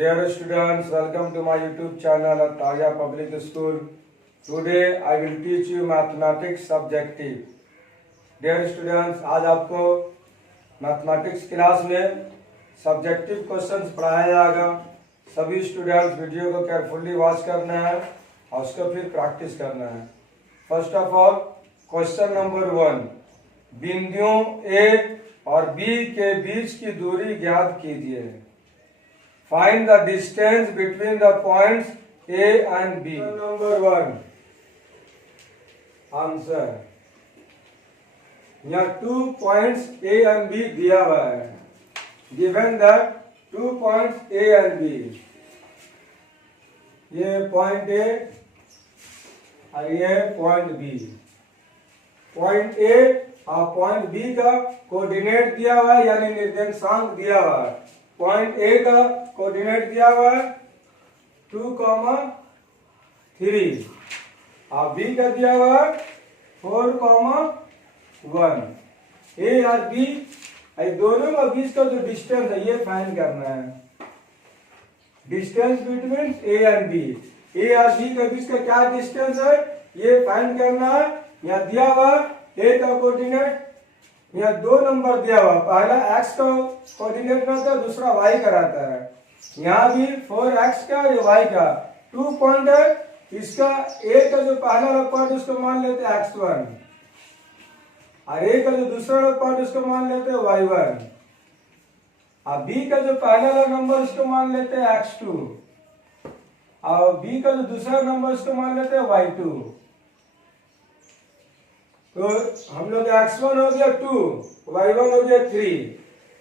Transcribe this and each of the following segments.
Dear students, welcome to my YouTube channel at Taja Public School. Today I will teach you mathematics subjective. Dear students, आज आपको mathematics class में subjective questions पढ़ाया जाएगा. सभी students video को carefully watch करना है और उसको फिर प्रैक्टिस करना है. First of all question number 1, बिंदुओं ए और बी के बीच की दूरी ज्ञात कीजिए. Find the distance between the points A and B. Number 1. Answer. यहाँ 2 points A and B दिया हुआ है. Given that 2 points A and B. ये point A और ये point B. Point A और point B का कोऑर्डिनेट दिया हुआ है, यानी निर्देशांक दिया हुआ है. पॉइंट ए का कोऑर्डिनेट दिया हुआ है 2,3 और बी का दिया हुआ है 4,1. ए और बी दोनों के बीच का जो डिस्टेंस है ये फाइंड करना है. Distance between A and B. A और बी के बीच का क्या डिस्टेंस है ये फाइंड करना है. यहाँ दिया हुआ ए का कोऑर्डिनेट, यहाँ 2 नंबर दिया हुआ. पहला x का कोऑर्डिनेट रहता है, दूसरा y का रहता है. यहाँ भी 4x का और y का 2 पॉइंट है. इसका a का जो पहला पॉइंट उसको मान लेते हैं x1 और a का जो दूसरा पॉइंट उसको मान लेते हैं y1 और b का जो पहला नंबर उसको मान लेते हैं x2 और b का जो दूसरा नंबर उसको मान लेते हैं y2. तो हम लोग x1 हो गया 2, y1 हो गया 3,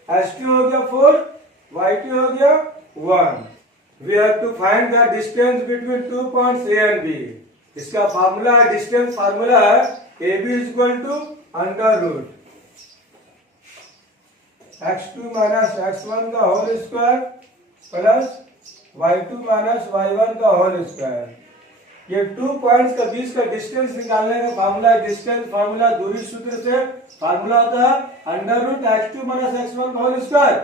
x2 हो गया 4, y2 हो गया 1. We have to find the distance between 2 points A and B. इसका फार्मूला है, डिस्टेंस फार्मूला है AB is equal to under root x2 minus x1 का whole square plus y2 minus y1 का whole square. ये 2 points के बीच का distance निकालने का फार्मूला है. डिस्टेंस फार्मूला दूरी सूत्र से फार्मूला होता है under root x2 minus x1 का whole square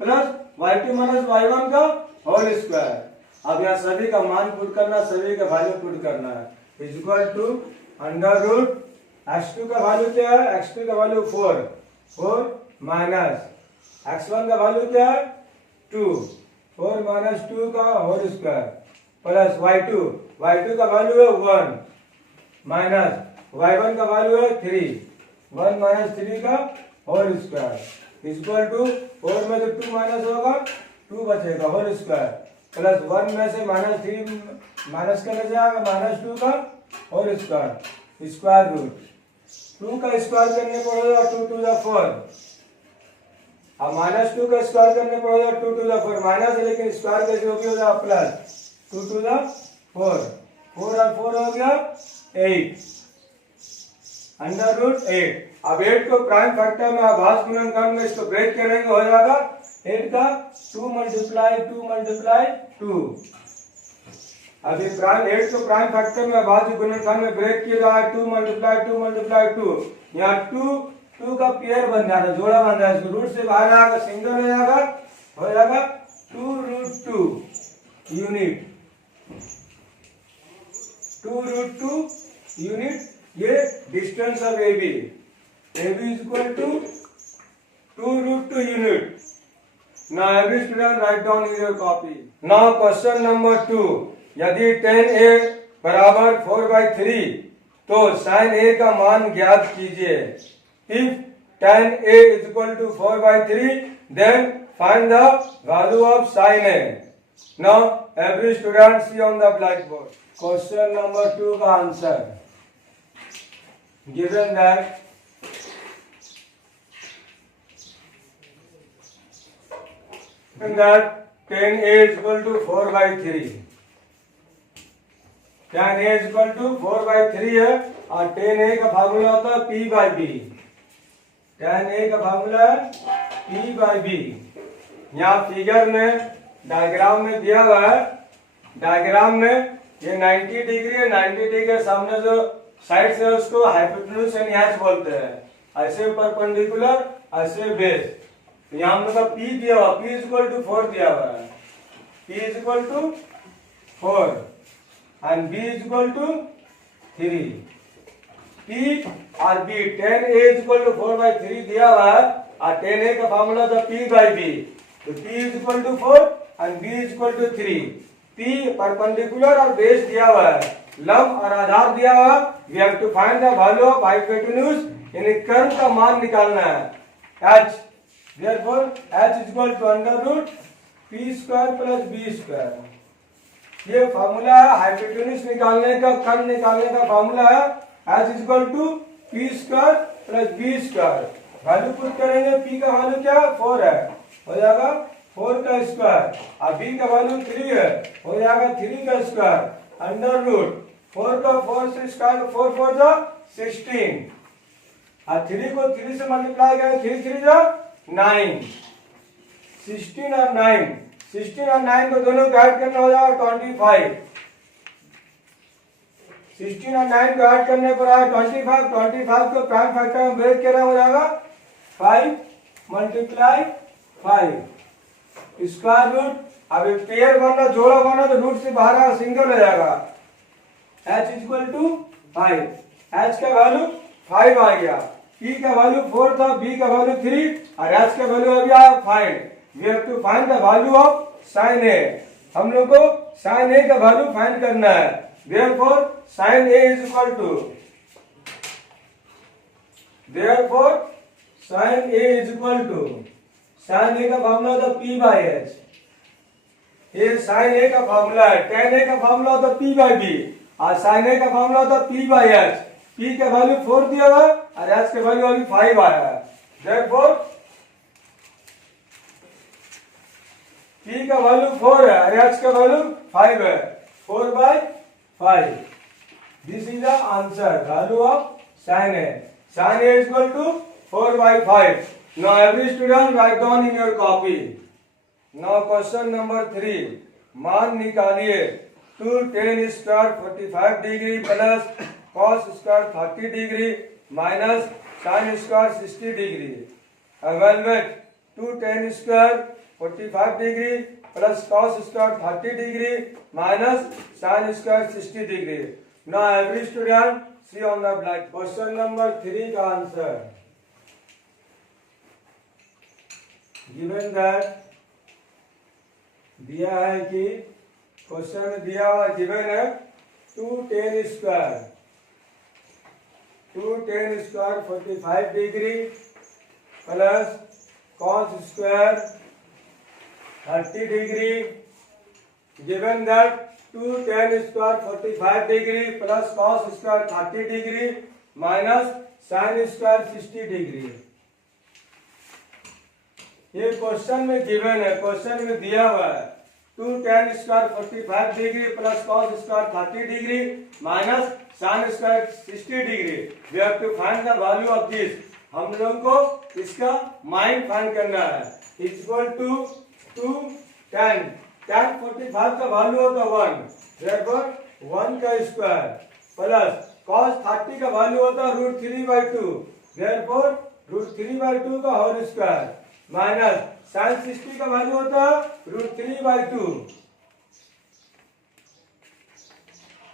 plus y2 minus y1 का होल स्क्वायर. अब यहाँ सभी का मान पुट करना, सभी का वैल्यू पुट करना है. Is equal to under root x2 का वैल्यू क्या है, x2 का वैल्यू 4 माइनस x1 का वैल्यू क्या है 2, 4 माइनस 2 का होल स्क्वायर प्लस y2 का वैल्यू है 1 माइनस y1 का वैल्यू है 3, 1 माइनस 3 का होल स्क्वायर इक्वल टू 4 में से 2 माइनस होगा 2 बचेगा होल स्क्वायर प्लस 1 में से माइनस 3 माइनस करने जाएगा माइनस 2 का होल स्क्वायर स्क्वायर रूट 2 का स्क्वायर करने पर हो जाएगा 2 टू द 4 और माइनस 2 का स्क्वायर करने पर हो जाएगा 2 टू द 4 माइनस है, लेकिन स्क्वायर कैसे हो गया प्लस 2 टू द 4 और 4 हो गया 8 अंडर रूट 8. अब 8 को प्राइम फैक्टर में आभास गुणनखंड में इसको ब्रेक करेंगे हो जाएगा 8 का 2 मल्टीप्लाई 2. अभी प्राइम 8 को प्राइम फैक्टर में आभास गुणनखंड में ब्रेक किया जाए 2 मल्टीप्लाई 2. यहाँ 2 का पेयर बन जाता है, जोड़ा बन जाता है. इसको रूट से बाहर आएगा, सिंगल हो जाएगा 2√2 यूनिट 2√2 यूनिट. ये distance of AB is equal to 2√2 unit. Now every student write down in your copy. Now question number 2, यदि tan A बराबर 4/3 तो sin A का मान ज्ञात कीजिए. If tan A is equal to 4/3 then find the value of sin A. Now every student see on the blackboard. Question number 2 का answer. Given that tan A is equal to 4/3. tan A is equal to 4/3 है और tan A का formula होता है P/B. tan A का formula है P/B. यहाँ figure में डायग्राम में दिया हुआ है. डायग्राम में ये 90 डिग्री है. 90 डिग्री के सामने जो साइड से उसको हाइपोटेन्यूज एंड हैच बोलते हैं. ऐसे परपेंडिकुलर ऐसे बेस. यहाँ हम लोग का P दिया हुआ, P इज इक्वल टू 4 दिया हुआ है. P is equal to 4 and B is equal to 3. P और B, tan A is equal to 4 by 3 दिया हुआ है और tan A का फॉर्मूला था P by B, तो P is equal to 4 and B is equal to 3. P perpendicular और base दिया हुआ है, लंब और आधार दिया हुआ है. We have to find the value of hypotenuse, यानी कर्ण का मान निकालना है h. Therefore h is equal to under root p square plus b square. ये फार्मूला है हाइपोटेन्यूज निकालने का, कर्ण निकालने का फार्मूला है. h is equal to p square plus b square. Value put करेंगे, p का वैल्यू क्या है 4 है, हो जाएगा 4 का स्क्वायर और b का वैल्यू 3 है, हो जाएगा 3 का स्क्वायर अंडर रूट 4 का 4 से स्क्वायर 4 4 जा 16 और 3 को 3 से मल्टीप्लाई करें 3 3 जा 9. 16 और 9, 16 और 9 को दोनों को ऐड करना हो जाएगा 25. 16 और 9 को ऐड करने पर आया 25. 25 को प्राइम फैक्टर में ब्रेक करना हो जाएगा 5 मल्टीप्लाई 5 स्क्वायर रूट. अब पेयर बनना, जोड़ा बनना तो रूट से बाहर आएगा, सिंगल हो जाएगा. h is equal to 5. h का वैल्यू 5 आ गया, p का वैल्यू 4 था, b का वैल्यू 3 और h का वैल्यू अभी आया 5. We have to find the value of sin a. हम लोग को sin a का वैल्यू फाइंड करना है. therefore sin a is equal to sin a का फॉर्मूला था p by h. ये sin a का फॉर्मूला है. tan a का फॉर्मूला था p by b और sin a का फॉर्मूला था p by h. p का वैल्यू 4 दिया हुआ और h का वैल्यू अभी 5 आया है. therefore p का वैल्यू 4 है और h का वैल्यू 5 है. 4 by 5. This is the answer, value of sin a. sin a is equal to 4 by 5. Now every student write down in your copy. Now question number 3. मान निकालिए 2 tan square 45 degree plus cos square 30 degree minus sin square 60 degree. Evaluate 2 tan square 45 degree plus cos square 30 degree minus sin square 60 degree. Now every student see on the black. Question number 3 का answer. Given that दिया है कि question में दिया हुआ given है 2 tan square 45 degree plus cos square 30 degree. Given that 2 tan square 45 degree plus cos square 30 degree minus sin square 60 degree. ये question में गिवन है, क्वेश्चन में दिया हुआ है 2 tan square 45 degree plus cos square 30 degree minus sin square 60 degree. We have to find the value of this. हम लोगों को इसका मान फाइंड करना है. इक्वल टू 2 tan 45 का वैल्यू होता है 1, therefore 1 का स्क्वायर प्लस cos 30 का वैल्यू होता है √3/2, therefore √3/2 का होल स्क्वायर माइनस sin 60 का वैल्यू होता है √3/2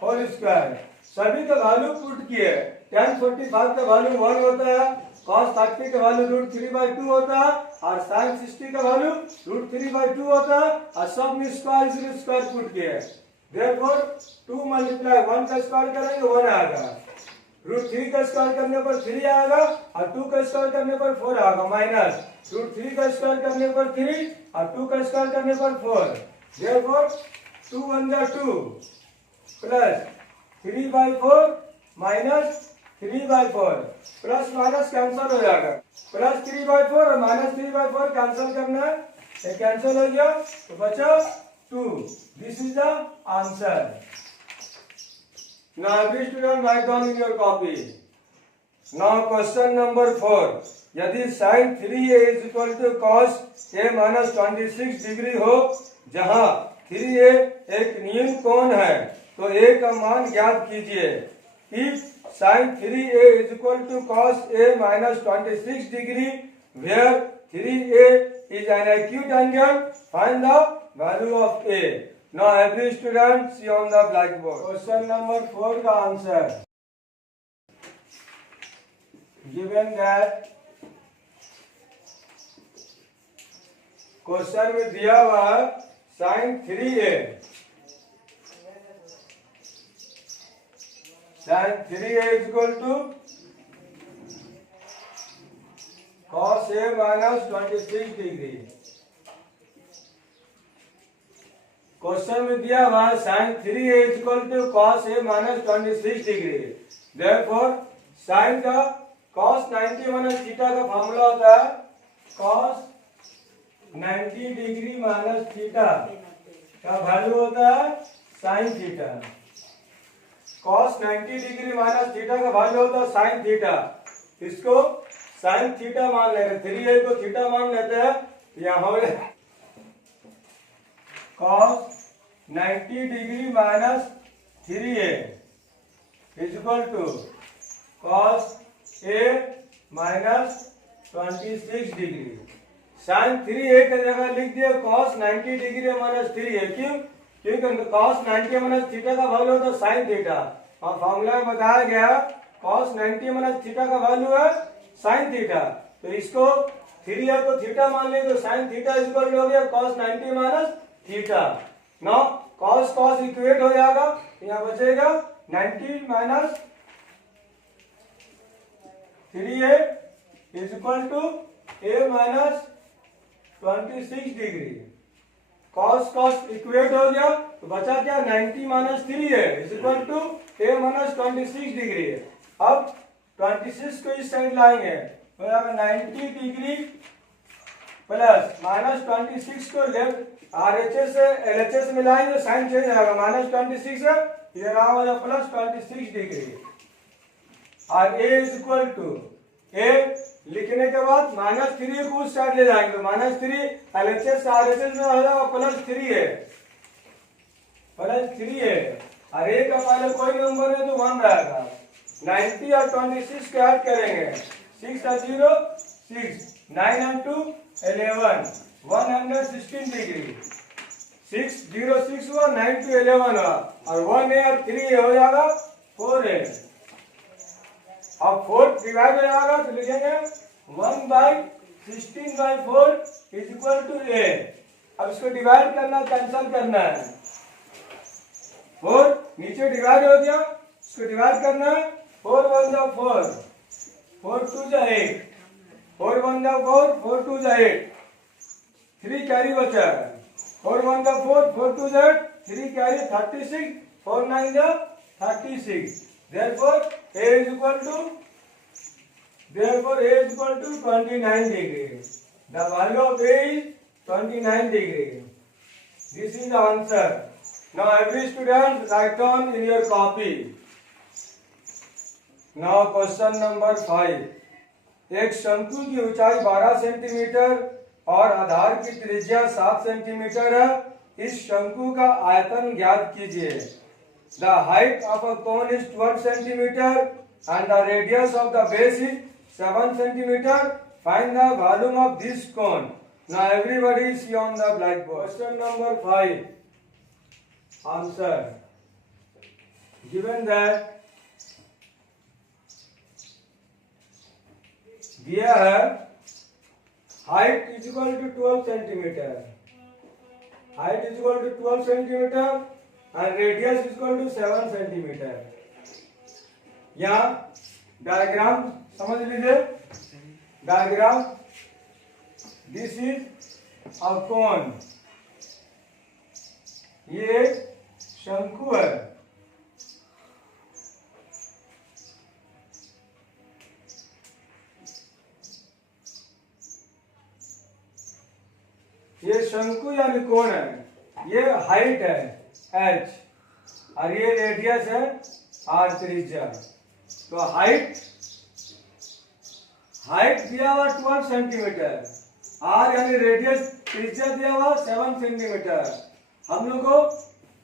होल स्क्वायर. सभी का वैल्यू पुट किए. tan 45 का वैल्यू 1 होता है, cos 30 का वैल्यू √3/2 होता है और sin 60 का वैल्यू √3/2 होता है और सब में स्क्वायर पुट किए. therefore 2 मल्टीप्लाई 1 का स्क्वायर करेंगे 1 आएगा, √3 का स्क्वायर करने पर 3 आएगा और 2 का स्क्वायर करने पर 4 आएगा माइनस √3 का स्क्वायर करने पर 3 और 2 का स्क्वायर करने पर 4. therefore 2 1 जा 2 plus 3/4 minus 3/4 plus minus cancel हो जाएगा. प्लस 3/4 और माइनस 3/4 कैंसिल करना है, ये कैंसिल हो गया तो बचा 2. This is the answer. Now every student write down in your copy. Now question number 4. यदि sin 3a is equal to cos a minus 26 degree हो, जहां 3a एक न्यून कोण है, तो a का मान ज्ञात कीजिए. If sin 3a is equal to cos a minus 26 degree, where 3a is an acute angle, find the value of A. Now every student see on the blackboard. Question number 4 का answer. Given that question में दिया हुआ sin 3A. Sin 3A is equal to cos A minus 26 degree. Question में दिया हुआ sin 3A is equal to cos A minus 26 degree. Therefore sin का cos 90 minus theta का formula होता है cos 90 डिग्री माइनस थीटा का value होता है sin theta. cos 90 degree minus theta का वैल्यू होता है sin थीटा. इसको sin थीटा मान लेते हैं, 3A को थीटा मान लेते हैं. यहाँ हो cos 90 degree minus 3A is equal to cos A minus 26 degree. sin 3A की जगह लिख दिया cos 90 डिग्री माइनस 3A. क्यों? क्योंकि cos 90 माइनस थीटा का वैल्यू होता है sin थीटा और फॉर्मूला में बताया गया cos 90 माइनस थीटा का वैल्यू है sin थीटा. तो इसको 3A को थीटा मान ले तो sin theta is equal to हो गया cos 90 minus theta. No cos cos equate हो जाएगा, यहाँ बचेगा 90 minus 3A is equal to A minus 26 degree. cos cos equate हो गया तो बचा क्या 90 minus 3A is equal to A minus 26 degree. अब 26 को इस साइड लाएंगे तो यहाँ 90 डिग्री प्लस माइनस 26 को लेफ्ट RHS से LHS मिलाएंगे साइन चेंज आएगा. माइनस 26 है इधर आओ प्लस 26 डिग्री और A is equal to A लिखने के बाद माइनस 3 को उस साइड ले जाएंगे तो माइनस 3 LHS से RHS में हो जाएगा प्लस 3A और A का पहले कोई नंबर है तो 1 रहेगा. 90 और 26 को ऐड करेंगे 6 और 0 6 9 and 2 11 116 डिग्री. 6 0 6 हुआ 9 to 11 हुआ और 1A और 3A हो जाएगा 4A. अब 4 डिवाइड हो जाएगा तो लिखेंगे 1/16/4 इज इक्वल टू A. अब इसको डिवाइड करना कैंसिल करना है. 4 नीचे डिवाइड हो गया, इसको डिवाइड करना है. 4 1 जा 4 4 2 जा 8 4 1 जा 4 4 2 जा 8 3 कैरी बचा है. 4 1 जा 4 4 2 जा 3 कैरी 36 4 9 जा 36. Therefore A is equal to 29 degree. The value of A is 29 degree. This is the answer. Now every student write down in your copy. Now question number 5. एक शंकु की ऊंचाई 12 सेंटीमीटर और आधार की त्रिज्या 7 सेंटीमीटर है. इस शंकु का आयतन ज्ञात कीजिए. The height of a cone is 12 centimeter and the radius of the base is 7 centimeter. Find the volume of this cone. Now everybody see on the blackboard. Question number 5. Answer. Given that दिया है height is equal to 12 centimeter. Height is equal to 12 centimeter. and radius is equal to 7 centimeter. यहाँ diagram समझ लीजिए. Diagram this is अ कोन. ये शंकु है. ये शंकु यानी कोन है. ये हाइट है h और ये रेडियस है r त्रिज्या. तो हाइट दिया हुआ 12 सेंटीमीटर, r यानी रेडियस त्रिज्या दिया हुआ 7 सेंटीमीटर. हम लोग को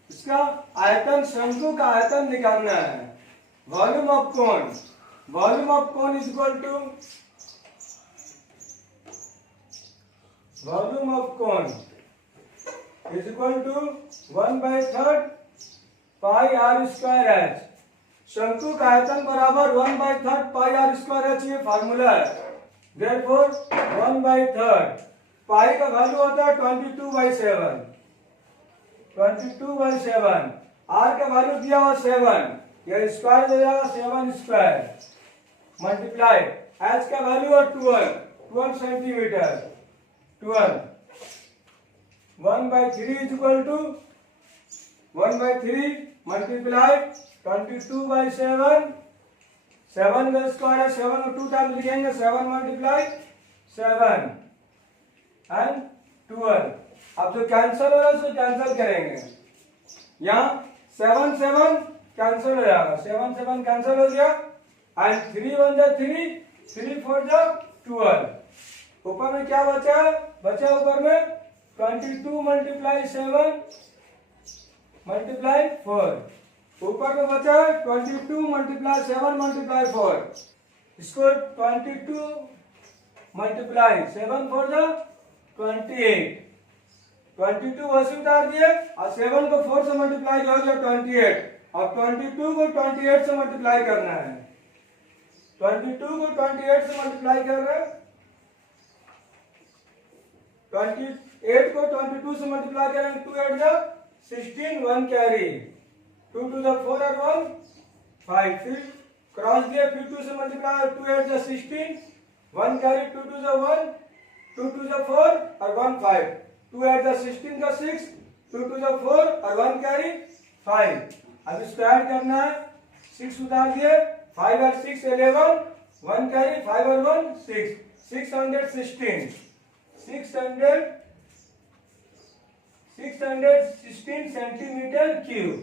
इसका आयतन, शंकु का आयतन निकालना है. Volume of cone is equal to volume of cone is equal to 1/3 pi r square h. शंकु का आयतन बराबर 1/3 पाई आर स्क्वायर एच, ये फार्मूला है। देयरफॉर 1/3 पाई का वैल्यू होता है 22/7, 22/7। आर का वैल्यू दिया हुआ 7, यह स्क्वायर हो जाएगा 7 स्क्वायर मल्टीप्लाई एच का वैल्यू है 12 centimetre. 12 1/3 is equal to 1/3 multiply 22/7। 7 का स्क्वायर है, 7 को 2 टाइम लिखेंगे, 7 मल्टीप्लाई 7 एंड 12। अब जो कैंसिल हो रहा है उसको कैंसिल करेंगे। यहाँ 7 7 कैंसिल हो जाएगा, 7 7 कैंसिल हो गया एंड 3 1 जा 3, 3 4 जा 12। ऊपर में क्या बचा है? बचा ऊपर में 22 मल्टीप्लाई 7 मल्टीप्लाई 4। ऊपर में बचा है 22 मल्टीप्लाई 7 मल्टीप्लाई 4। इसको 22 मल्टीप्लाई 7 4 जा 28। 22 वैसे उतार दिए और 7 को 4 से मल्टीप्लाई हो गया 28। और 22 को 28 से मल्टीप्लाई करना है। 22 को 28 से मल्टीप्लाई कर रहे हैं। 28 को 22 से मल्टीप्लाई करेंगे, 2 8 जा 16, 1 कैरी, 2 2 जा 4 और 1 5। फिर क्रॉस दिए, फिर 2 से मल्टीप्लाई, 2 8 जा 16, 1 कैरी, 2 2 जा 1, 2 2 जा 4 और 1 5। 2 8 जा 16 का 6, 2 2 जा 4 और 1 कैरी 5। अब इसको ऐड करना है, 6 उतार दिए, 5 और 6 11, 1 कैरी 5 और 1 6, 616 सेंटीमीटर क्यूब।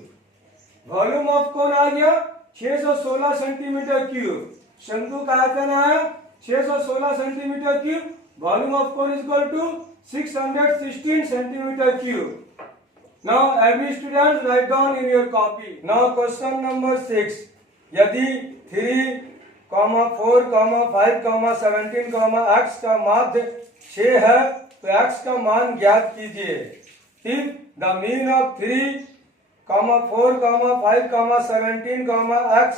वॉल्यूम ऑफ कौन आ गया 616 सेंटीमीटर क्यूब। शंकु का आयतन आया 616 centimetre cube. Volume of cone is equal to 616 centimetre cube. Now every student write down in your copy. Now question number 6. यदि 3, 4, 5, 17, x का माध्य 6 है तो x का मान ज्ञात कीजिए। If the mean of 3, 4, 5, 17, x,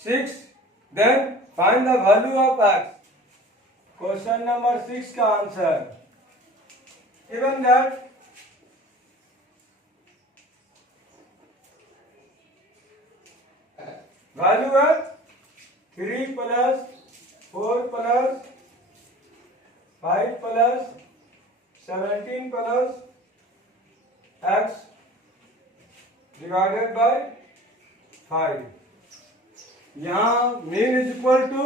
6, then find the value of x. Question number 6 का आंसर। Given that value है 3 plus 4 plus 5 plus 17 plus x divided by 5। यहाँ मीन इज इक्वल टू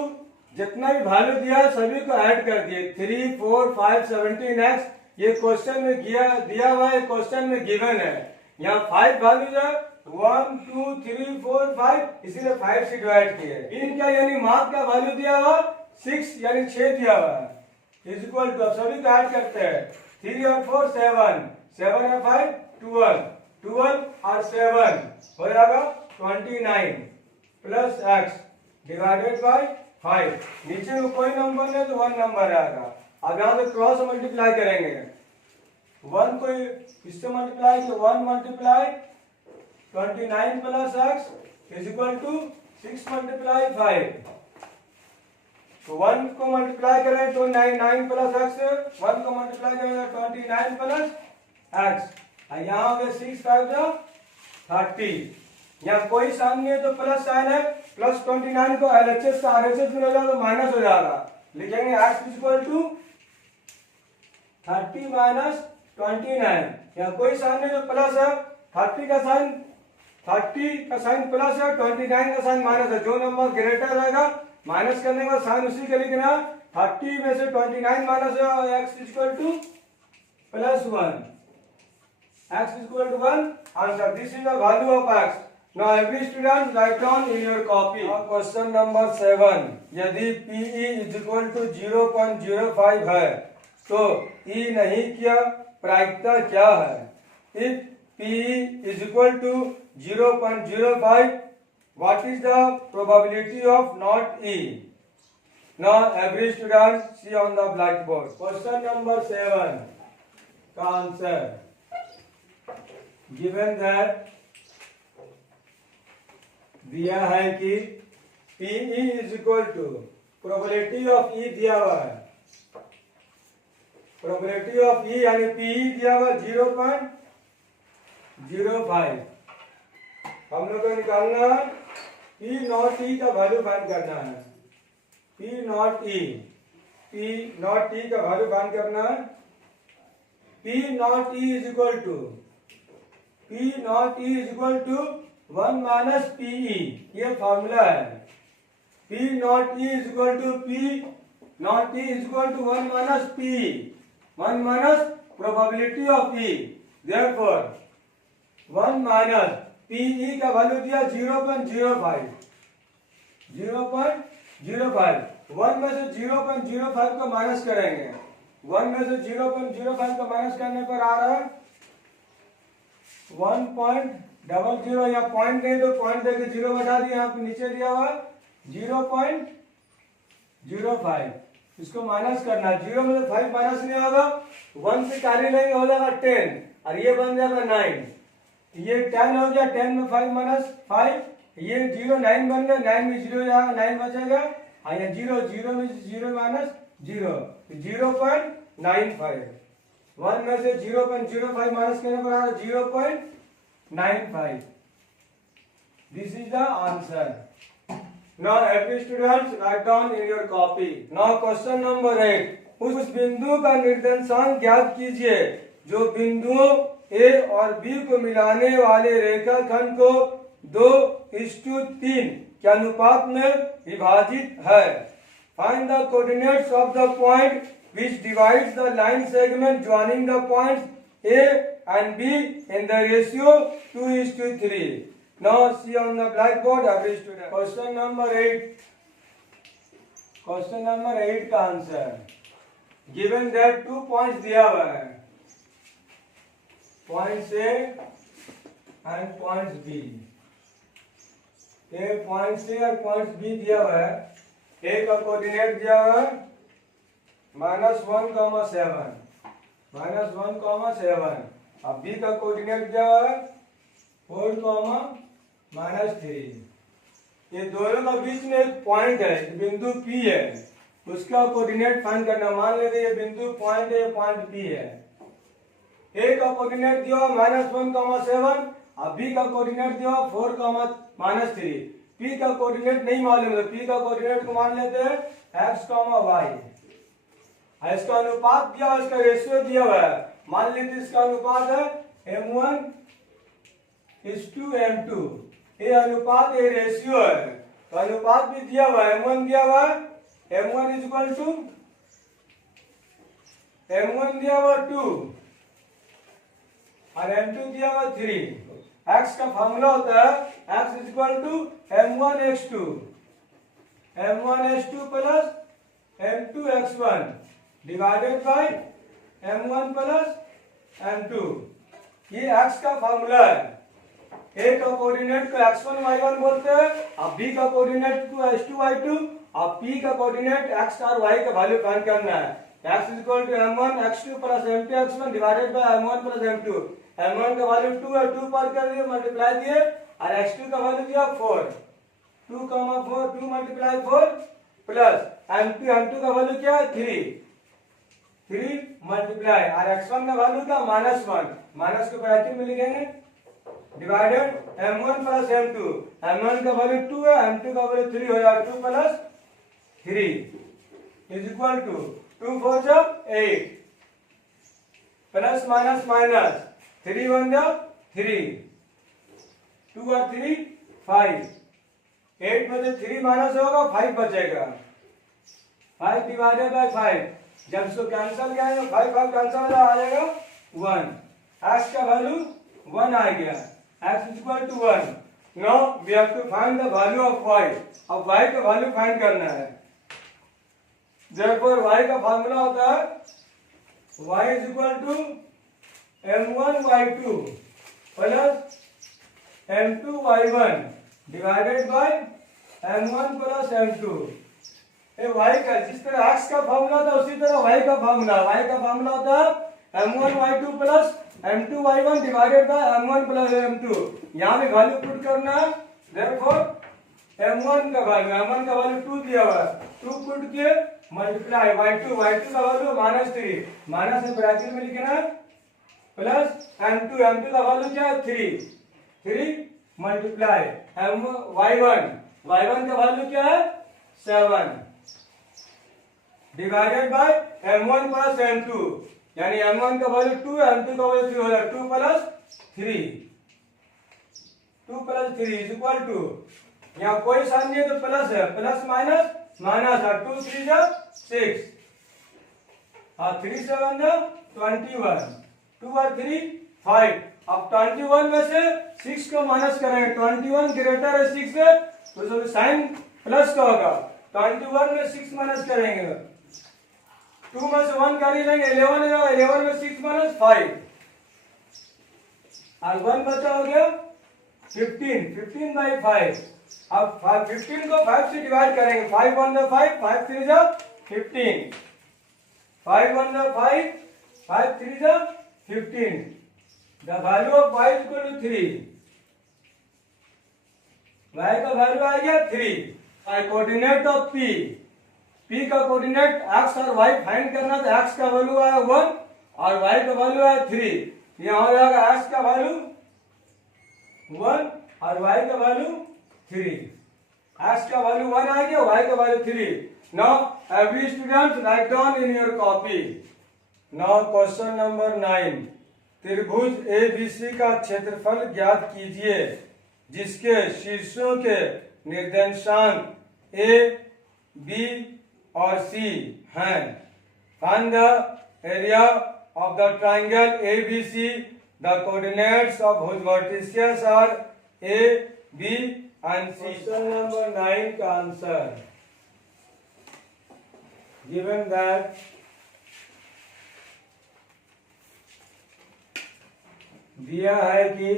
जितना भी वैल्यू दिया है सभी को ऐड कर दिए। 3 4 5 17 x ये क्वेश्चन में दिया हुआ है, क्वेश्चन में गिवन है। यहाँ 5 वैल्यूज है 1 2 3 4 5, इसीलिए 5 से डिवाइड किए। इनका यानी माप का वैल्यू दिया हुआ 6 यानी 6 दिया हुआ है इज इक्वल टू, अब सभी को ऐड करते हैं। 3 और 4 7, 7 और 5 12, 12 और 7 हो जाएगा 29 प्लस x डिवाइडेड बाय 5। नीचे में कोई नंबर नहीं तो 1 नंबर आएगा। अब यहाँ से क्रॉस मल्टीप्लाई करेंगे, 1 को इससे मल्टीप्लाई किया, 1 multiply 29 plus x is equal to 6 multiply 5। तो 1 को मल्टीप्लाई करें तो 9 प्लस x, 1 को मल्टीप्लाई करेंगे 29 प्लस x। यहाँ हो गया 6 5 30। यहाँ कोई साइन नहीं है तो प्लस साइन है, प्लस 29 को LHS का RHS में हो जाएगा तो माइनस हो जाएगा। लिखेंगे x is equal to 30 minus 29। यहाँ कोई साइन नहीं तो प्लस है, 30 का साइन प्लस है, 29 का साइन माइनस है। जो नंबर ग्रेटर रहेगा माइनस करने का साइन उसी के लिखना। 30 में से 29 माइनस है, x is equal two plus 1। x is equal to 1. Answer. This is the value of x. Now every student write down in your copy. Now question number 7. यदि PE is equal to 0.05 है तो E नहीं किया, प्रायिकता क्या है? If PE is equal to 0.05, what is the probability of not E? Now every student see on the blackboard. Question number 7 का answer given that दिया है कि PE is equal to probability of E दिया हुआ है, probability of E यानी PE दिया हुआ 0.05। हम लोग को निकालना P नॉट E का वैल्यू फाइंड करना है। P नॉट E का वैल्यू फाइंड करना है। P not E is equal to 1 minus PE, ये फॉर्मूला है। P not E is equal to 1 minus PE, 1 minus probability of E। Therefore 1 minus PE का value दिया 0.05। 1 में से 0.05 को माइनस करेंगे। 1 में से 0.05 को माइनस करने पर आ रहा है 1.00। या पॉइंट नहीं तो पॉइंट देके 0 बता दिया, यहाँ पे नीचे दिया हुआ 0.05। इसको माइनस करना है। 0 में से 5 माइनस नहीं होगा, 1 से कैरी लेंगे हो जाएगा 10 और ये बन जाएगा 9। ये 10 हो गया, 10 में 5 माइनस 5, ये 0 9 बन गया, 9 में 0 जाएगा, 9 बचेगा और ये 0 में 0 माइनस 0 0.95। 1 में से 0.05 माइनस करने पर आ रहा 0.95। This is the answer. Now every student write down in your copy. Now question number 8, उस बिंदु का निर्देशांक ज्ञात कीजिए जो बिंदुओं A और B को मिलाने वाले रेखाखंड को 2:3 के अनुपात में विभाजित है। Find the coordinates of the point which divides the line segment joining the points A and B in the ratio 2:3. Now see on the blackboard every student. Question number 8 का आंसर given that 2 points दिया हुआ है, points A and points B। ये points A और points B दिया हुआ है। A का कोऑर्डिनेट दिया हुआ है -1,7 अब B का कोऑर्डिनेट दिया हुआ है 4,-3। ये दोनों का बीच में एक पॉइंट है, बिंदु P है, उसका कोऑर्डिनेट फाइंड करना। मान लेते ये बिंदु पॉइंट है, पॉइंट P है। A का कोऑर्डिनेट दिया हुआ -1,7 और B का कोऑर्डिनेट दिया हुआ 4,-3। P का कोऑर्डिनेट नहीं मालूम है, P का कोऑर्डिनेट को मान लेते हैं x, y। इसका अनुपात दिया हुआ, इसका रेशियो दिया हुआ है। मान लेते इसका अनुपात है M1:M2। ये अनुपात ये रेशियो है, तो अनुपात भी दिया हुआ है। M1 दिया हुआ है, M1 दिया हुआ 2 और M2 दिया हुआ 3। x का फॉर्मूला होता है x M1x2 plus M2x1 divided by M1 plus M2। ये x का फॉर्मूला है। A का कोऑर्डिनेट को x1 y1 बोलते हैं, अब B का कोऑर्डिनेट को x2 y2 और P का कोऑर्डिनेट x और y का वैल्यू फाइंड करना है। x M1x2 plus M2x1 divided by M1 plus M2। M1 का वैल्यू 2 है, 2 पर कर दिए, मल्टीप्लाई दिए और x2 का वैल्यू दिया 4। 2 मल्टीप्लाई 4 प्लस M2 का वैल्यू क्या है 3 मल्टीप्लाई और x1 का वैल्यू क्या -1, माइनस को ब्रैकेट में लिखेंगे divided M1 plus M2। M1 का वैल्यू 2 है, M2 का वैल्यू 3 हो जाएगा। 2 plus 3 is equal to 2 4 8 plus minus 3 बन गया 3, 2 और 3 5। 8 में से 3 माइनस होगा 5 बचेगा। 5 डिवाइडेड बाय 5, जब इसको कैंसिल करेंगे 5 कैंसिल हो जाएगा 1। x का वैल्यू 1 आ गया, x is equal to 1। Now we have to find the value of y। अब y का वैल्यू फाइंड करना है। therefore y का फार्मूला होता है y is equal to M1y2 plus M2y1 divided by M1 plus M2। ये y का जिस तरह x का फॉर्मूला था उसी तरह y का फॉर्मूला होता है m1 y2 plus m2 y1 divided by m1 plus m2। यहाँ पे वैल्यू पुट करना है, देयरफॉर m1 का वैल्यू 2 दिया हुआ है, 2 पुट के मल्टीप्लाई y2 का वैल्यू -3 माइनस में ब्रैकेट में लिखना है प्लस m2 का वैल्यू क्या है 3 मल्टीप्लाई y1 का वैल्यू क्या है 7 divided by m1 plus m2, यानी m1 का वैल्यू 2 m2 का वैल्यू 3 हो जाएगा 2 प्लस 3 इज इक्वल टू, यहाँ कोई साइन नहीं है तो प्लस है, प्लस माइनस है, 2 3 जा 6 और 3 7 जा 21, 2 और 3 5। अब 21 में से 6 को माइनस करेंगे, 21 ग्रेटर है 6 से तो साइन प्लस का होगा, 21 में 6 माइनस करेंगे, 2 में से 1 कर ही लेंगे, 11 है, 11 में 6 माइनस 5 और 1 बचा हो गया 15 बाई 5। अब 15 को 5 से डिवाइड करेंगे, 5 1 जा 5, 5 3 जा 15, 5 1 जा 5, 5 3 जा 15। The value of y is equal to 3, y का वैल्यू आ गया 3। कोऑर्डिनेट ऑफ p का कोऑर्डिनेट x और y फाइंड करना, तो x का वैल्यू आया 1 और y का वैल्यू आया 3। यहाँ हो जाएगा x का वैल्यू 1 और y का वैल्यू 3, x का वैल्यू 1 आ गया, y का value 3। Now every student write down in your copy. Now question number 9, त्रिभुज ABC का क्षेत्रफल ज्ञात कीजिए जिसके शीर्षों के निर्देशांक A, B और C हैं। Find the area of the triangle ABC, the coordinates of whose vertices are A, B and C। Question number 9 का आंसर गिवन दैट दिया है कि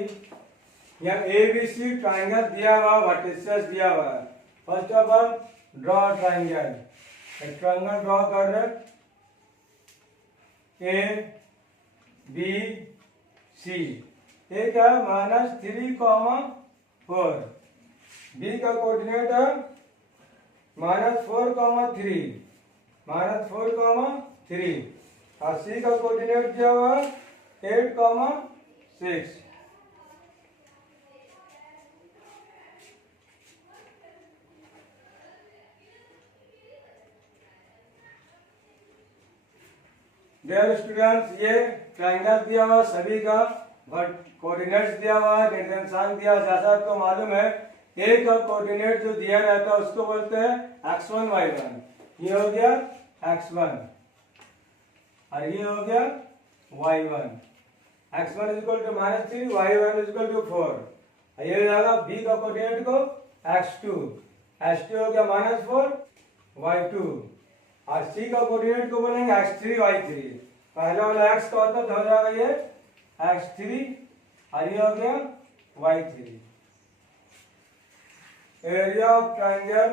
यहाँ ABC ट्राइंगल दिया हुआ, वर्टिसेस दिया हुआ है। First of all draw triangle, एक ट्राइंगल ड्रॉ कर रहे A B C, A क्या है -3, 4, B का कोऑर्डिनेट है -4, 3 और C का कोऑर्डिनेट दिया हुआ है 8, 6। डियर स्टूडेंट्स, ये ट्रायंगल दिया हुआ सभी का, बट कोऑर्डिनेट्स दिया हुआ है, निर्देशांक दिया, जैसा आपको मालूम है ए का कोऑर्डिनेट जो दिया रहता है उसको बोलते हैं x1 y1। ये हो गया x1 और ये हो गया y1। x1 is equal to -3, y1 is equal to 4। ये हो जाएगा b का कोऑर्डिनेट को x2 हो गया -4 y2 और c का कोऑर्डिनेट को बोलेंगे x3 y3। पहला वाला x का होता तो हो जाएगा ये x3 और ये हो गया y3। Area of triangle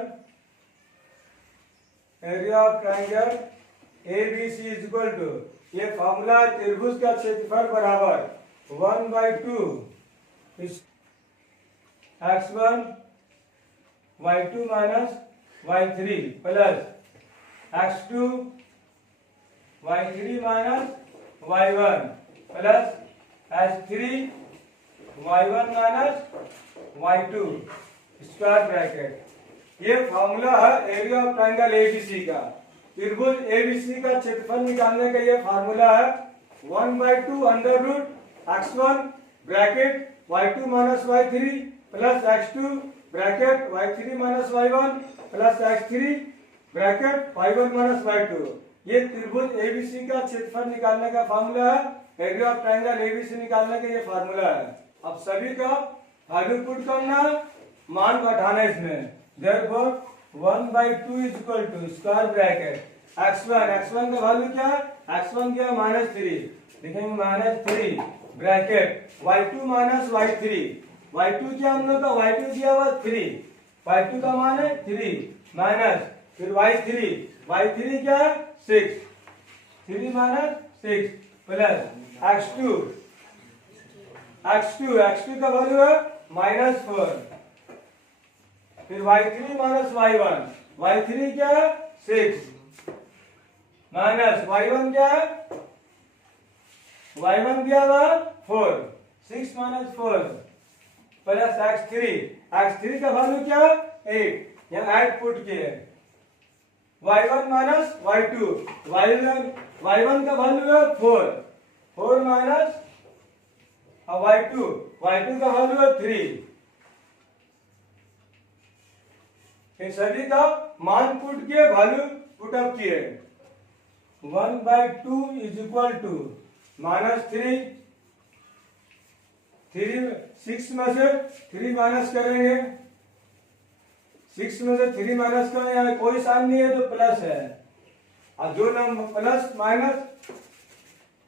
ABC is equal to, ये फॉर्मूला त्रिभुज का क्षेत्रफल बराबर 1/2 x1 y2 minus y3 plus x2 y3 minus y1 plus x3 y1 minus y2 square bracket. ये फॉर्मूला है एरिया ऑफ ट्रायंगल ABC का। त्रिभुज ABC का क्षेत्रफल निकालने का ये फार्मूला है 1/2 under root x1 bracket y2 minus y3 plus x2 bracket y3 minus y1 plus x3 bracket y1 minus y2। ये त्रिभुज ABC का क्षेत्रफल निकालने का फार्मूला है, एरिया ऑफ ट्रायंगल ABC निकालने का ये फार्मूला है। अब सभी का वैल्यू पुट करना, मान बैठाना इसमें। Therefore 1/2 is equal to square bracket x1 का वैल्यू क्या है, x1 क्या है -3, लिखेंगे -3 ब्रैकेट y2 माइनस y3 क्या हम लोग का y2 दिया हुआ 3, y2 का मान है 3 माइनस फिर y3 क्या है 6, 3 माइनस 6 प्लस x2 का वैल्यू है -4, फिर y3 माइनस y3 क्या है 6 माइनस y1 क्या है, y1 क्या हुआ 4, 6 माइनस 4 प्लस x3 का वैल्यू क्या है 8, यहाँ 8 पुट किए, y1 माइनस y2, y1 का वैल्यू है 4 माइनस y2 का वैल्यू है 3, इन सभी का मान पुट किए, वैल्यू पुट अप किए, 1/2 इज इक्वल टू -3, 6 में से 3 माइनस करेंगे, 6 में से 3 माइनस करेंगे, यहाँ कोई साइन नहीं है तो प्लस है, और जो नंबर प्लस माइनस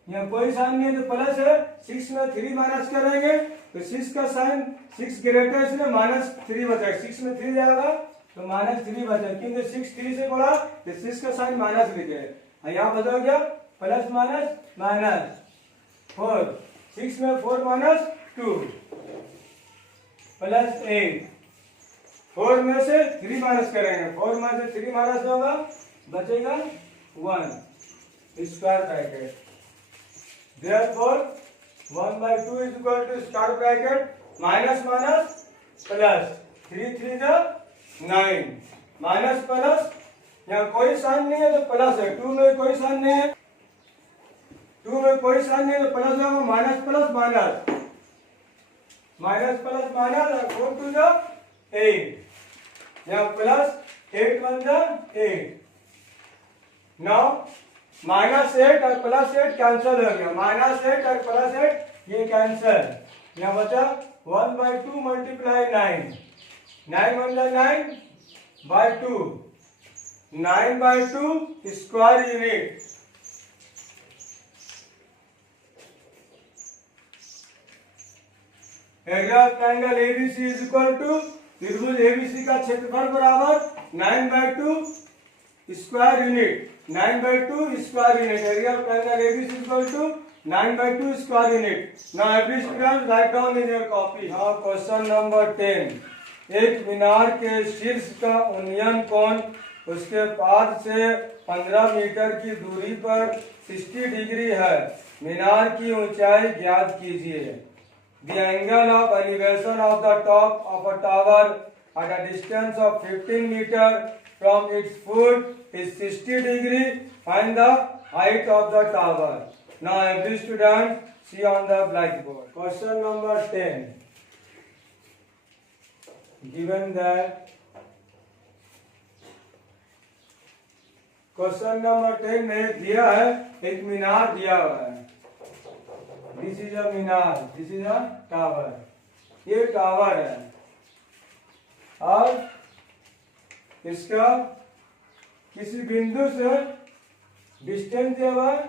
यहाँ कोई साइन नहीं है तो प्लस है, 6 में 3 माइनस करेंगे तो 6 का साइन 6 ग्रेटर है इसलिए -3 बचेगा, 6 में 3 जाएगा तो -3 बचेगा, क्योंकि 6 3 से बढ़ा तो 6 का साइन माइनस लिखे, यहाँ बदल गया प्लस माइनस 4, 6 में 4 माइनस 2 प्लस 8, 4 में से 3 माइनस करेंगे, 4 में से 3 माइनस होगा बचेगा 1 square bracket, therefore 1/2 is equal to square bracket minus plus 3 3 जा 9 माइनस प्लस, यहाँ कोई साइन नहीं है तो प्लस है, 2 में कोई साइन नहीं है, 2 में कोई साइन नहीं है तो प्लस होगा, माइनस प्लस माइनस 4 2 जा 8, यहाँ प्लस 8 1 जा 8, नाउ -8 और +8 कैंसिल हो गया, -8 और +8 ये कैंसिल, यहाँ बचा 1/2 मल्टीप्लाई 9 1 जा 9/2, 9/2 square unit, area of triangle ABC is equal to त्रिभुज एबीसी का क्षेत्रफल बराबर 9/2 square unit, 9/2 square unit, area of triangle ABC is equal to 9/2 square unit. Now every student write down in your copy. Now question number 10, एक मीनार के शीर्ष का उन्नयन कोण उसके पाद से 15 मीटर की दूरी पर 60 डिग्री है, मीनार की ऊंचाई ज्ञात कीजिए। The angle of elevation of the top of a tower at a distance of 15 meter from its foot is 60 degree. Find the height of the tower. Now every student see on the blackboard. Question number 10. Given that question number 10 में दिया है एक मीनार दिया हुआ है, this is a Minar, this is a tower, ये tower है और इसका किसी बिंदु से डिस्टेंस दिया हुआ है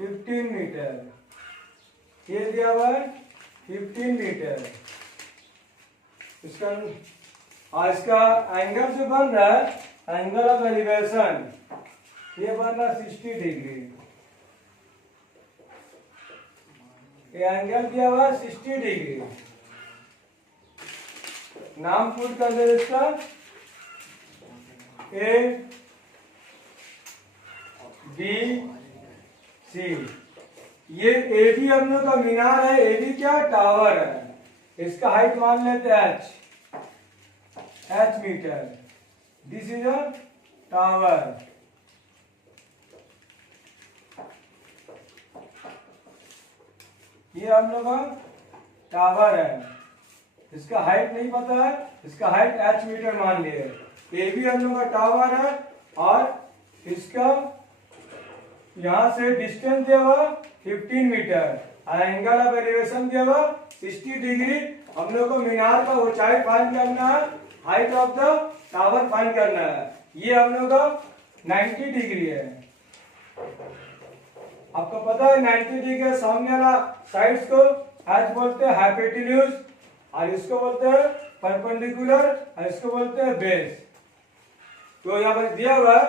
15 मीटर, ये दिया हुआ है 15 मीटर, इसका एंगल जो बन रहा है एंगल ऑफ एलिवेशन ये बन रहा 60 डिग्री, ये एंगल दिया हुआ है 60 डिग्री। नाम पुट कर दे इसका ए बी सी, ये ए बी हम लोग का मीनार है, ए बी क्या टावर है, इसका हाइट मान लेते हैं h metre, this is a tower. ये हम लोग का टावर है, इसका हाइट नहीं पता है, इसका हाइट h मीटर मान लिए, ये भी हम लोग का टावर है और इसका यहाँ से डिस्टेंस दिया हुआ 15 मीटर और एंगल ऑफ एलिवेशन दिया हुआ 60 डिग्री। हम लोग को मीनार का ऊंचाई फाइंड करना है, height of the tower find करना है, ये हम लोग का 90 डिग्री है। आपको पता है 90 डिग्री सामने वाला साइड्स को एच बोलते हैं हाइपोटेन्यूज और इसको बोलते हैं परपेंडिकुलर और इसको बोलते हैं बेस। तो यहाँ पर दिया हुआ है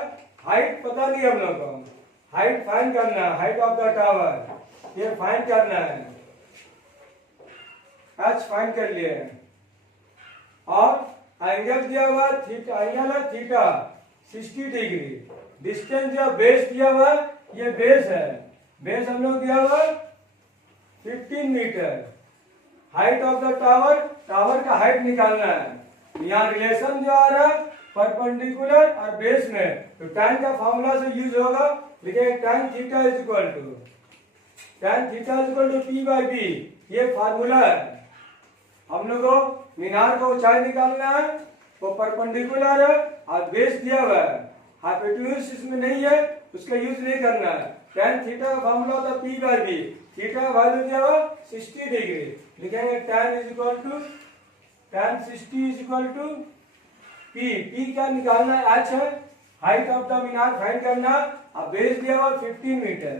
हाइट पता नहीं हम लोग को, हाइट फाइंड करना है, हाइट ऑफ द टावर ये फाइंड करना है, एच फाइंड कर लिए। और एंगल दिया हुआ थीटा, एंगल है थीटा 60 डिग्री। डिस्टेंस जो बेस दिया हुआ ये बेस है, बेस हम लोग दिया हुआ 15 metre. Height of the tower, tower का हाइट निकालना है। यहाँ रिलेशन जो आ रहा है परपेंडिकुलर और बेस में, तो tan का फॉर्मूला से यूज होगा, लिखेंगे tan theta is equal to P by b, ये फार्मूला है। हम लोग को मीनार का ऊंचाई निकालना है, वो परपेंडिकुलर है और बेस दिया हुआ है, हाइपोटेन्यूज इसमें नहीं है, उसका यूज नहीं करना है। tan थीटा का फॉर्मूला होता है P बाई बी, थीटा का वैल्यू दिया हुआ 60 डिग्री, लिखेंगे tan is equal to tan 60 is equal to P। P क्या निकालना है, h है, हाइट ऑफ द मीनार फाइंड करना, अब बेस दिया हुआ 15 मीटर।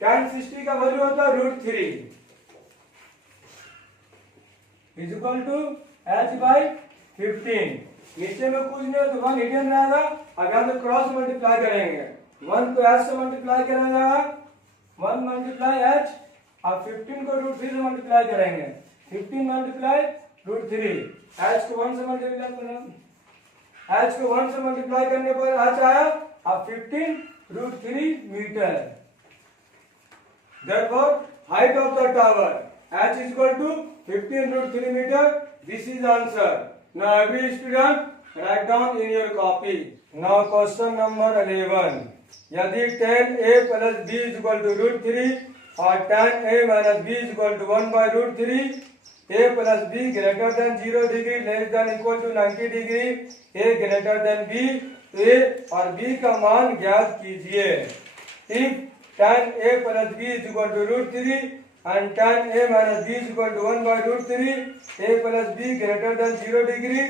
tan 60 का वैल्यू होता है √3 is equal to h by 15। नीचे में कुछ नहीं हो तो 1 हिडन रहेगा, अब यहाँ से क्रॉस मल्टीप्लाई करेंगे, 1 को h से मल्टीप्लाई करा जाएगा, 1 मल्टीप्लाई h, अब 15 को √3 से मल्टीप्लाई करेंगे, 15 मल्टीप्लाई √3, h को 1 से मल्टीप्लाई करना, h को 1 से मल्टीप्लाई करने पर h आया अब 15 √3 metre. Therefore, height of the tower h is equal to 15 √3 meter. This is answer. Now every student write down in your copy. Now question number 11. यदि tan a plus b is equal to √3 और tan a minus b is equal to 1 by √3, a plus b greater than 0 degree less than equal to 90 degree, a greater than b, a और b का मान ज्ञात कीजिए। If tan a plus b is equal to √3 and tan a minus b is equal to 1 by √3, a plus b greater than 0 degree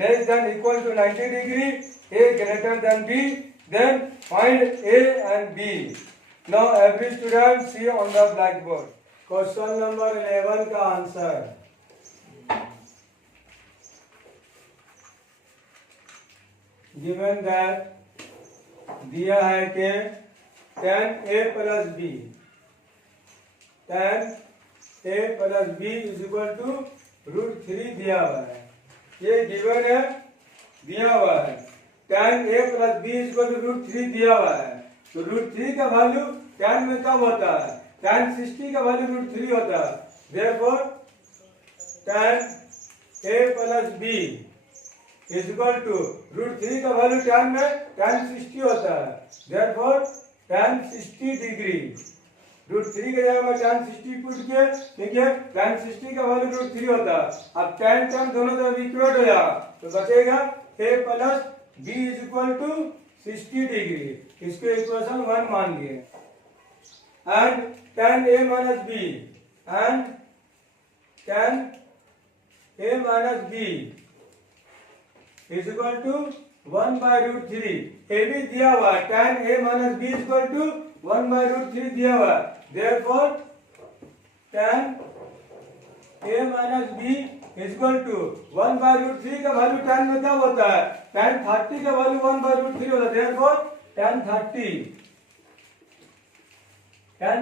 less than equal to 90 degree, a greater than b, then find a and b. Now every student see on the blackboard. Question number 11 का answer. Given that दिया है कि tan a plus b, tan a plus b is equal to √3 दिया हुआ है, ये given है, दिया हुआ है। tan a plus b is equal to √3 दिया हुआ है, तो √3 का वैल्यू tan में कम होता है, tan 60 का वैल्यू √3 होता है। Therefore tan a plus b is equal to √3 का वैल्यू tan में tan 60 होता है। Therefore tan 60 डिग्री, √3 के जगह में tan 60 पुट किया, ठीक है, tan 60 का वैल्यू √3 होता है। अब tan tan दोनों तरफ इक्वेट हो जाएगा, तो बचेगा a plus b is equal to 60 degree, इसको इक्वेशन 1 मान लिए। And tan a minus b and tan a minus b is equal to 1 by √3। a भी दिया हुआ है, tan a minus b is equal to 1 by √3 दिया हुआ है। Therefore tan a minus b is equal to 1 by √3 का value tan में क्या होता है, tan 30 का वैल्यू 1 by √3 होता है। Therefore tan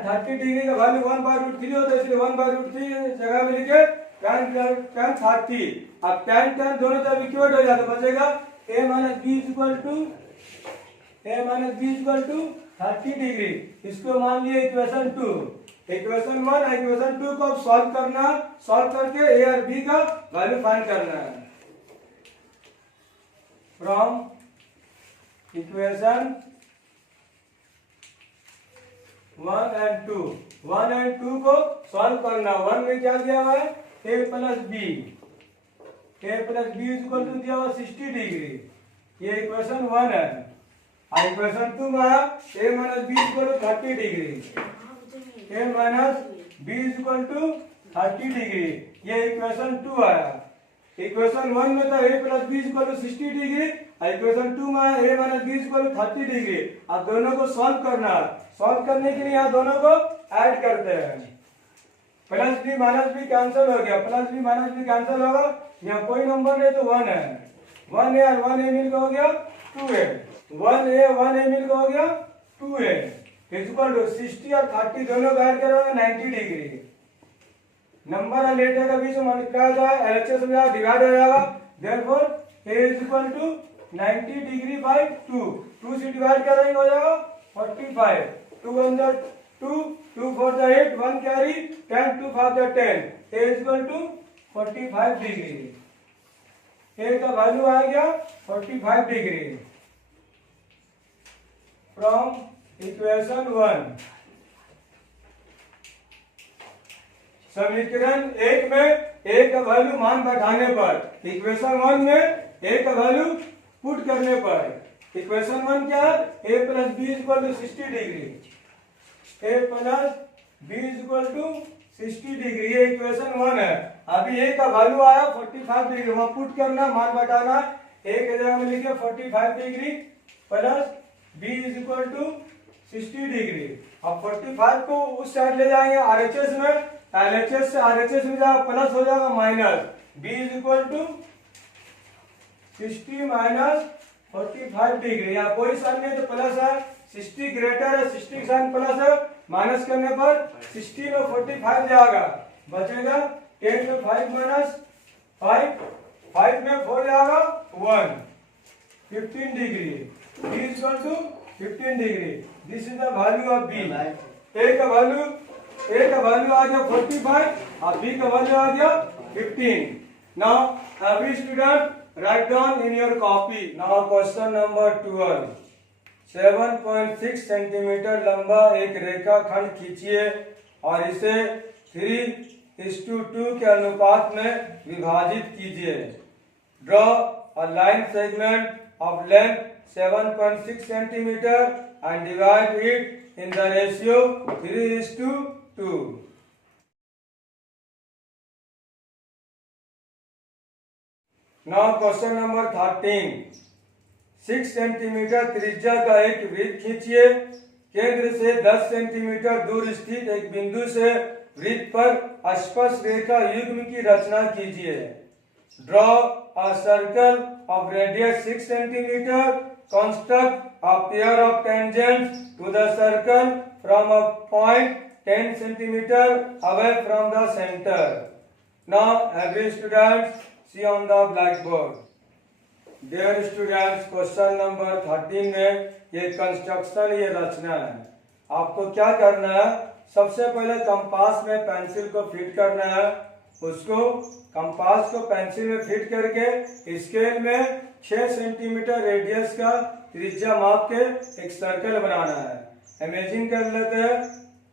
30 डिग्री का वैल्यू 1 by √3 होता है, इसलिए 1 by √3 जगह में लिखे tan 30। अब tan दोनों तरफ इक्वेट हो जाता है, बचेगा a minus b is equal to 30 degree, इसको मान लिए इक्वेशन 2। इक्वेशन 1 और इक्वेशन 2 को सॉल्व करना, सॉल्व करके a और b का वैल्यू फाइंड करना है। फ्रॉम इक्वेशन 1 and 2, 1 and 2 को सॉल्व करना। 1 में क्या दिया हुआ है, a plus b is equal to दिया हुआ 60 डिग्री, ये इक्वेशन 1 है। और इक्वेशन 2 में a minus b is equal to 30 degree, a minus b is equal to 30 degree, ये इक्वेशन 2 आया। इक्वेशन 1 में था a plus b is equal to 60 degree, और इक्वेशन 2 में a minus b is equal to 30 degree. अब दोनों को solve करना है, सॉल्व करने के लिए यहाँ दोनों को ऐड करते हैं। Plus B minus B cancel हो गया, plus B minus B cancel होगा, यहाँ कोई नंबर नहीं तो 1 है। 1A और 1A मिल का हो गया 2A, 1A 1A मिल का हो गया 2A इक्वल टू 60 और 30 दोनों का ऐड करोगे 90 डिग्री। नंबर और लेटर के बीच में मल्टीप्लाई हो जाएगा, एलएचएस में जाएगा, डिवाइड हो जाएगा, therefore A is equal to 90 degree by 2, 2 से डिवाइड करेंगे हो जाएगा 45, 2 अंदर 2, 2 4 the 8, 1 carry, 10 2 5 the 10, A is equal to 45 degree. A का वैल्यू आ गया 45 डिग्री फ्रॉम इक्वेशन 1। समीकरण 1 में A का वैल्यू मान बैठाने पर, इक्वेशन 1 में A का वैल्यू पुट करने पर, इक्वेशन 1 क्या है, A plus B equal to 60 degree, A plus B equal to 60 degree, ये इक्वेशन 1 है। अभी A का वैल्यू आया 45 डिग्री, वहां पुट करना, मान बैठाना, A के जगह में लिखे 45 degree plus B is equal to 60 degree. अब 45 को उस साइड ले जाएंगे आरएचएस में, एलएचएस से आरएचएस में जाएगा प्लस हो जाएगा minus, B is equal to 60 minus 45 degree. यहाँ कोई साइन नहीं तो प्लस है, 60 ग्रेटर है, 60 का साइन प्लस है, माइनस करने पर 60 में 45 जाएगा, बचेगा 10 में 5 माइनस 5, 5 में 4 जाएगा 1, 15 degree, b is equal to 15 degree. This is the value of b। a का वैल्यू आ गया 45 और b का वैल्यू आ गया 15। Now every student write down in your copy. Now question number 12। 7.6 centimetre लंबा एक रेखाखंड खींचिए और इसे 3:2 के अनुपात में विभाजित कीजिए। Draw a line segment of length 7.6 centimeter and divide it in the ratio 3:2. Now question number 13. 6 centimetre त्रिज्या का एक वृत्त खींचिए। केंद्र से 10 सेंटीमीटर दूर स्थित एक बिंदु से वृत्त पर स्पर्श रेखा युग्म की रचना कीजिए। Draw a circle of radius 6 centimeter. Construct a pair of tangents to the circle from a point 10 centimeter away from the center. Now, every student see on the blackboard. Dear students, question number 13 में ये construction, ये रचना है। आपको क्या करना है, सबसे पहले कंपास में पेंसिल को फिट करना है। उसको कंपास को पेंसिल में फिट करके स्केल में 6 सेंटीमीटर रेडियस का त्रिज्या माप के एक सर्कल बनाना है। इमेजिन कर लेते हैं,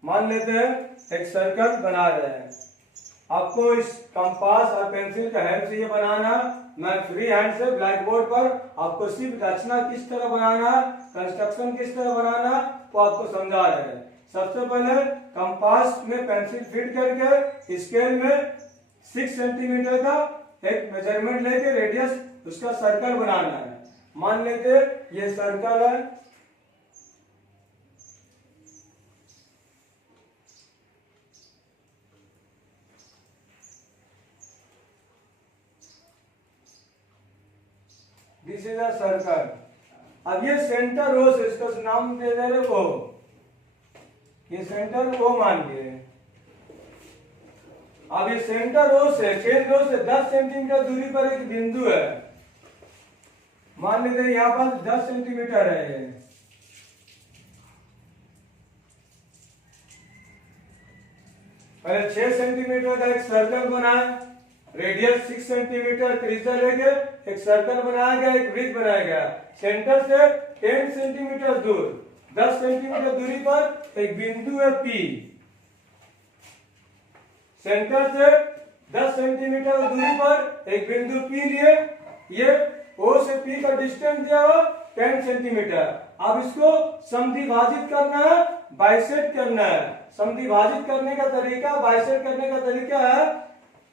मान लेते हैं एक सर्कल बना रहे हैं। आपको इस कंपास और पेंसिल का हेल्प से ये बनाना, मैं फ्री हैंड से ब्लैक बोर्ड पर आपको सिर्फ रचना किस तरह बनाना, कंस्ट्रक्शन किस तरह बनाना वो आपको समझा रहे हैं। सबसे पहले कंपास में पेंसिल फिट करके स्केल में 6 सेंटीमीटर का एक मेजरमेंट लेके रेडियस उसका सर्कल बनाना है। मान लेते ये सर्कल है, दिस इज अ सर्कल। अब ये सेंटर ओ से इसका नाम दे दे रहे ओ, ये सेंटर ओ मान लिए। अब ये सेंटर ओ से, केंद्र ओ से 10 सेंटीमीटर दूरी पर एक बिंदु है। मान लेते हैं यहाँ पर 10 सेंटीमीटर है। पहले 6 सेंटीमीटर का एक सर्कल बनाए, रेडियस 6 सेंटीमीटर त्रिज्या लेके एक सर्कल बनाया गया, एक वृत्त बनाया गया। सेंटर से 10 सेंटीमीटर दूर, 10 सेंटीमीटर दूरी पर एक बिंदु है P। सेंटर से 10 सेंटीमीटर दूरी पर एक बिंदु P लिए, ये O से P का डिस्टेंस दिया हुआ 10 सेंटीमीटर। अब इसको समद्विभाजित करना है, बाइसेक्ट करना है। समद्विभाजित करने का तरीका, बाइसेक्ट करने का तरीका है,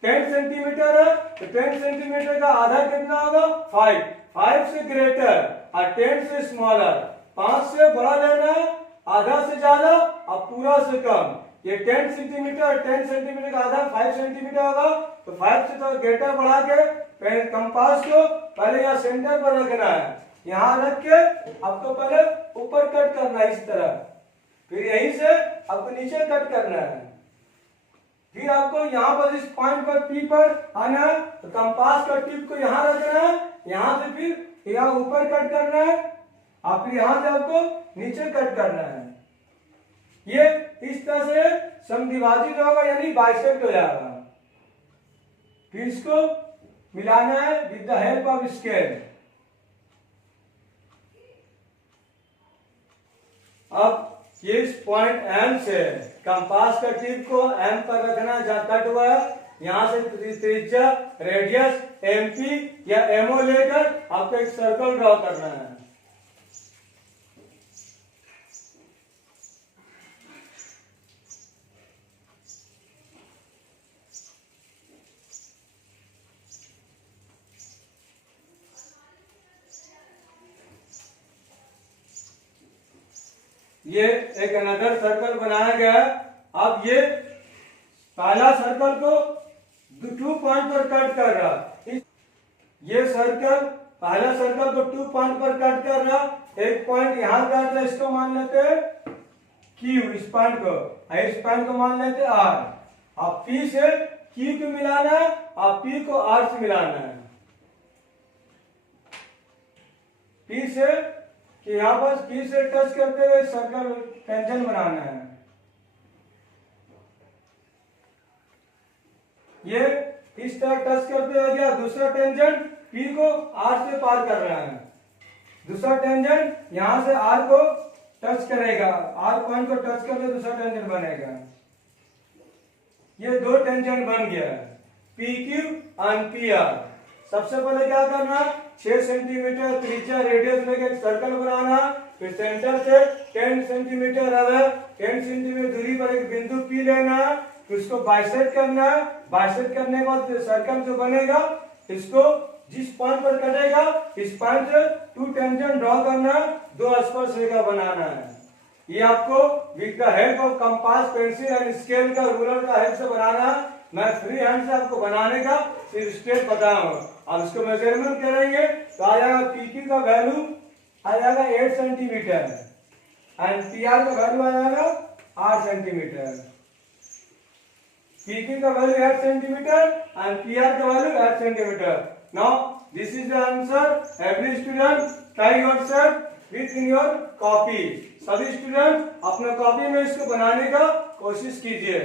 10 सेंटीमीटर है तो 10 सेंटीमीटर का आधा कितना होगा 5, 5 से ग्रेटर और 10 से स्मॉलर, 5 से बड़ा लेना है, आधा से ज्यादा और पूरा से कम। ये 10 सेंटीमीटर, 10 सेंटीमीटर का आधा 5 सेंटीमीटर होगा, तो 5 से तो ग्रेटर बढ़ा के कंपास को पहले यहाँ सेंटर पर रखना है, यहाँ रख के आपको पहले ऊपर कट करना है इस तरह, फिर यहीं से आपको नीचे कट करना है, फिर आपको यहाँ पर इस पॉइंट पर पी पर आना है, तो कंपास का टिप को यहाँ रखना है, यहाँ से फिर यहाँ ऊपर कट करना है, और फिर यहाँ से आपको नीचे कट करना है। ये इस तरह से समद्विभाजित होगा यानी बाइसेक्ट हो जाएगा। फिर इसको मिलाना है with the help of scale. अब ये इस पॉइंट एम से कंपास का टिप को एम पर रखना है जहां कट हुआ है, यहां से त्रिज्या रेडियस एमपी या एमओ लेकर आपको एक सर्कल ड्रॉ करना है। ये एक अनदर सर्कल बनाया गया है। अब ये पहला सर्कल को 2 पॉइंट पर कट कर रहा, ये सर्कल पहला सर्कल को 2 पॉइंट पर कट कर रहा, एक पॉइंट यहाँ काट रहा, इसको मान लेते हैं क्यू, इस पॉइंट को, इस पॉइंट को मान लेते हैं आर। अब पी से क्यू को मिलाना है, अब पी को आर से मिलाना है, पी से कि यहाँ पर पी से टच करते हुए सर्कल टेंशन बनाना है। ये इस तरह टच करते हुए गया, दूसरा टेंजेंट पी को आर से पार कर रहा है, दूसरा टेंजेंट यहाँ से आर को टच करेगा, आर पॉइंट को टच करके दूसरा टेंजेंट बनेगा। ये 2 टेंजेंट बन गया, पी क्यू और पी आर। सबसे पहले क्या करना, 6 सेंटीमीटर त्रिज्या रेडियस लेके एक सर्कल बनाना, फिर सेंटर से 10 सेंटीमीटर अगर 10 सेंटीमीटर दूरी पर एक बिंदु पी लेना, फिर उसको बाइसेक्ट करना है, बाइसेक्ट करने के बाद सर्कल जो बनेगा इसको जिस पॉइंट पर कटेगा इस पॉइंट से 2 टेंजेंट ड्रॉ करना, 2 स्पर्शरेखा बनाना है। ये आपको with the help of compass pencil and scale का रूलर का हेल्प से बनाना है। मैं फ्री हैंड से आपको बनाने का सिर्फ स्टेप बताऊंगा। अब इसको मेजरमेंट करेंगे तो आ जाएगा पीक्यू का वैल्यू आ जाएगा 8 सेंटीमीटर एंड पीआर का वैल्यू आ जाएगा 8 सेंटीमीटर। पीक्यू का वैल्यू 8 सेंटीमीटर एंड पीआर का value 8 centimetre. Now this is the answer. Every student try yourself with in your copy. सभी स्टूडेंट अपने कॉपी में इसको बनाने का कोशिश कीजिए।